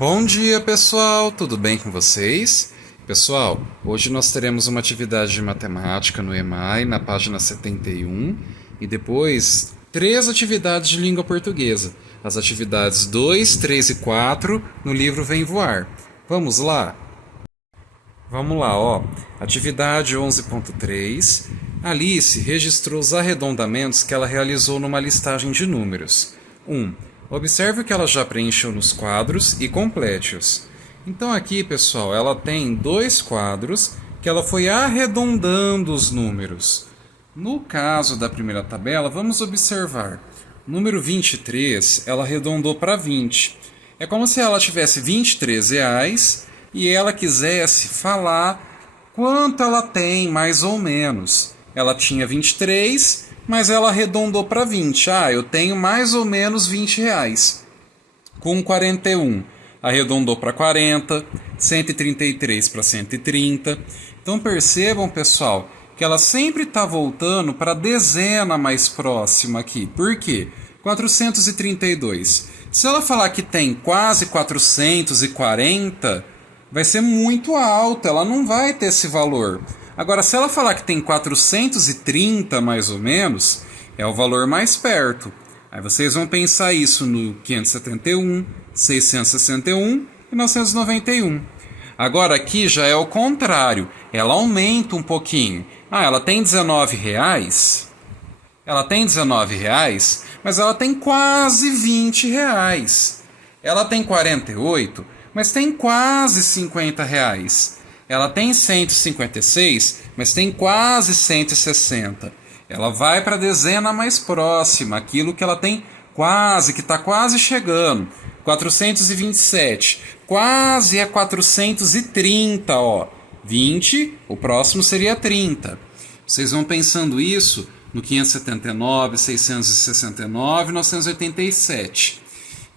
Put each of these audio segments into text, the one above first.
Bom dia, pessoal! Tudo bem com vocês? Pessoal, hoje nós teremos uma atividade de matemática no EMAI, na página 71, e depois 3 atividades de língua portuguesa. As atividades 2, 3 e 4 no livro Vem Voar. Vamos lá? Vamos lá, ó. Atividade 11.3. Alice registrou os arredondamentos que ela realizou numa listagem de números. 1. Observe o que ela já preencheu nos quadros e complete-os. Então aqui, pessoal, ela tem 2 quadros que ela foi arredondando os números. No caso da primeira tabela, vamos observar. Número 23, ela arredondou para 20. É como se ela tivesse R$ 23 e ela quisesse falar quanto ela tem, mais ou menos. Ela tinha 23, mas ela arredondou para 20. Eu tenho mais ou menos R$ 20. Com 41, arredondou para 40, 133 para 130. Então percebam, pessoal, que ela sempre está voltando para a dezena mais próxima aqui. Por quê? 432. Se ela falar que tem quase 440, vai ser muito alto, ela não vai ter esse valor. Agora, se ela falar que tem 430 mais ou menos, é o valor mais perto. Aí vocês vão pensar isso no 571, 661 e 991. Agora aqui já é o contrário, ela aumenta um pouquinho. Ela tem R$19. Ela tem R$19, mas ela tem quase R$20. Ela tem 48, mas tem quase R$50. Ela tem 156, mas tem quase 160. Ela vai para a dezena mais próxima, aquilo que ela tem quase, que está quase chegando. 427, quase é 430, ó. 20, o próximo seria 30. Vocês vão pensando isso no 579, 669, 987.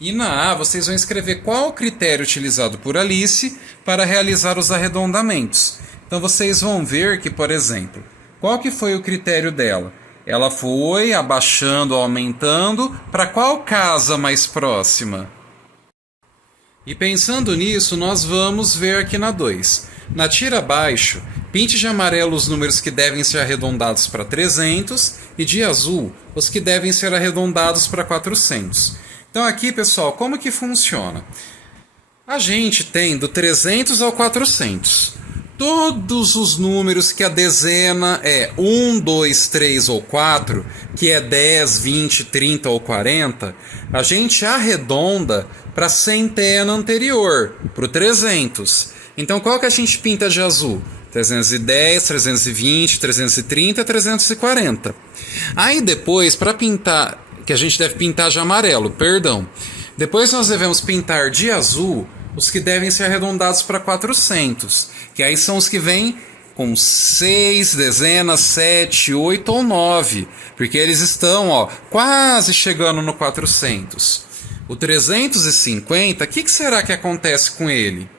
E na A, vocês vão escrever qual o critério utilizado por Alice para realizar os arredondamentos. Então vocês vão ver que, por exemplo, qual que foi o critério dela? Ela foi abaixando, aumentando, para qual casa mais próxima? E pensando nisso, nós vamos ver aqui na 2. Na tira abaixo, pinte de amarelo os números que devem ser arredondados para 300 e de azul os que devem ser arredondados para 400. Então aqui, pessoal, como que funciona? A gente tem do 300 ao 400. Todos os números que a dezena é 1, 2, 3 ou 4, que é 10, 20, 30 ou 40, a gente arredonda para a centena anterior, para o 300. Então qual que a gente pinta de azul? 310, 320, 330, 340. Aí depois, para pintar, que a gente deve pintar de amarelo, perdão. Depois nós devemos pintar de azul os que devem ser arredondados para 400, que aí são os que vêm com 6 dezenas, 7, 8 ou 9, porque eles estão quase chegando no 400. O 350, o que será que acontece com ele?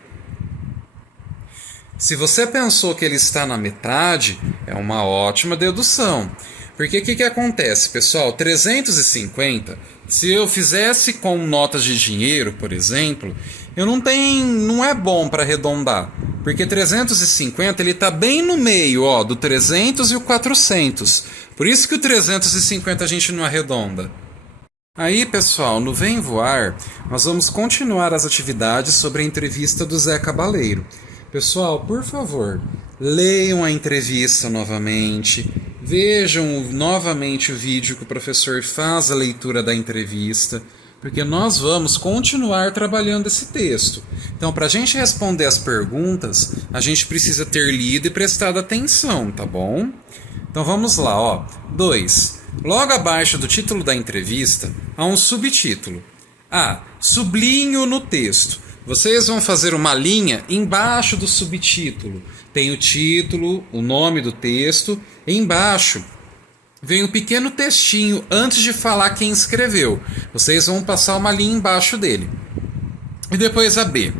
Se você pensou que ele está na metade, é uma ótima dedução. Porque o que acontece, pessoal? 350, se eu fizesse com notas de dinheiro, por exemplo, não é bom para arredondar. Porque 350 ele está bem no meio do 300 e o 400. Por isso que o 350 a gente não arredonda. Aí, pessoal, no Vem Voar, nós vamos continuar as atividades sobre a entrevista do Zé Cabaleiro. Pessoal, por favor, leiam a entrevista novamente, vejam novamente o vídeo que o professor faz a leitura da entrevista, porque nós vamos continuar trabalhando esse texto. Então, para a gente responder as perguntas, a gente precisa ter lido e prestado atenção, tá bom? Então vamos lá, 2. Logo abaixo do título da entrevista, há um subtítulo. Sublinho no texto. Vocês vão fazer uma linha embaixo do subtítulo. Tem o título, o nome do texto. E embaixo vem um pequeno textinho antes de falar quem escreveu. Vocês vão passar uma linha embaixo dele. E depois a B.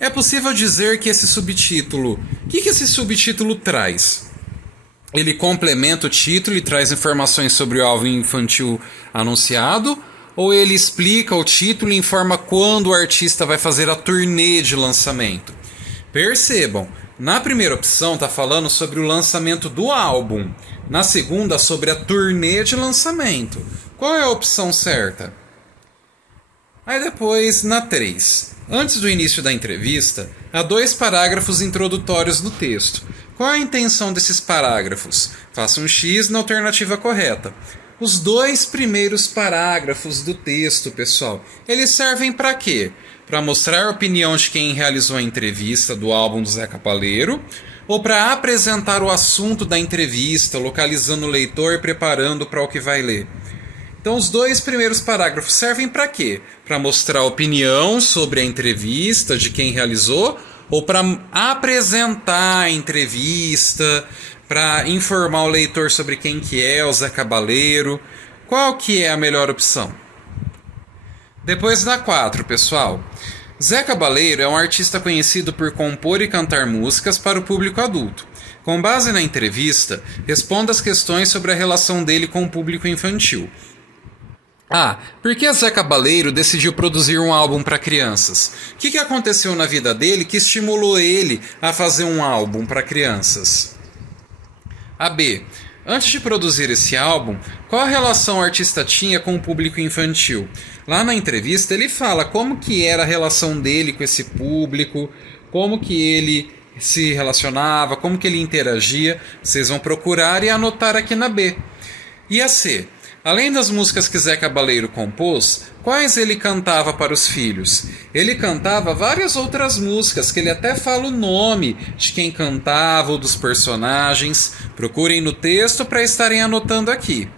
É possível dizer que esse subtítulo... O que esse subtítulo traz? Ele complementa o título e traz informações sobre o alvo infantil anunciado? ou ele explica o título e informa quando o artista vai fazer a turnê de lançamento? Percebam, na primeira opção está falando sobre o lançamento do álbum, na segunda sobre a turnê de lançamento. Qual é a opção certa? Aí depois, na 3. Antes do início da entrevista, há 2 parágrafos introdutórios no texto. Qual a intenção desses parágrafos? Faça um X na alternativa correta. Os 2 primeiros parágrafos do texto, pessoal, eles servem para quê? Para mostrar a opinião de quem realizou a entrevista do álbum do Zé Cabaleiro, ou para apresentar o assunto da entrevista, localizando o leitor e preparando para o que vai ler. Então, os 2 primeiros parágrafos servem para quê? Para mostrar a opinião sobre a entrevista de quem realizou, ou para apresentar a entrevista, para informar o leitor sobre quem que é o Zé Cabaleiro. Qual que é a melhor opção? Depois da 4, pessoal. Zé Cabaleiro é um artista conhecido por compor e cantar músicas para o público adulto. Com base na entrevista, responda as questões sobre a relação dele com o público infantil. Por que Zé Cabaleiro decidiu produzir um álbum para crianças? O que aconteceu na vida dele que estimulou ele a fazer um álbum para crianças? B. Antes de produzir esse álbum, qual a relação o artista tinha com o público infantil? Lá na entrevista ele fala como que era a relação dele com esse público, como que ele se relacionava, como que ele interagia. Vocês vão procurar e anotar aqui na B. E a C. Além das músicas que Zé Cabaleiro compôs, quais ele cantava para os filhos? Ele cantava várias outras músicas, que ele até fala o nome de quem cantava ou dos personagens. Procurem no texto para estarem anotando aqui.